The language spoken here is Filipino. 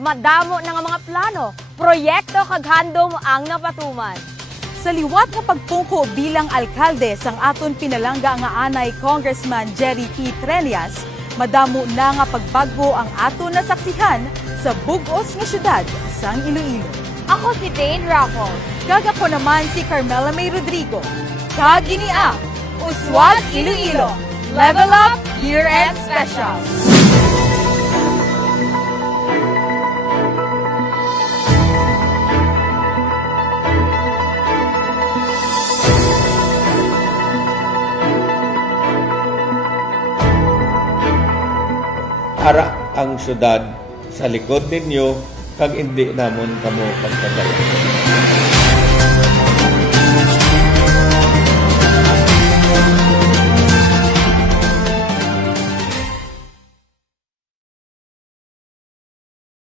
Madamo na nga mga plano, proyekto kag handom ang napatuman. Sa liwat nga pagtungko bilang alkalde sang aton pinalangga nga anay Congressman Jerry P. Trelias, madamo na nga pagbagbo ang aton nasaksihan sa bug-os nga syudad sang Iloilo. Ako si Dane Raffles. Kaga ko naman si Carmela May Rodrigo. Kagini ang Uswag Iloilo Level Up Year-End Special. Ara ang syudad sa likod ninyo kag hindi namon kamo pagpadala.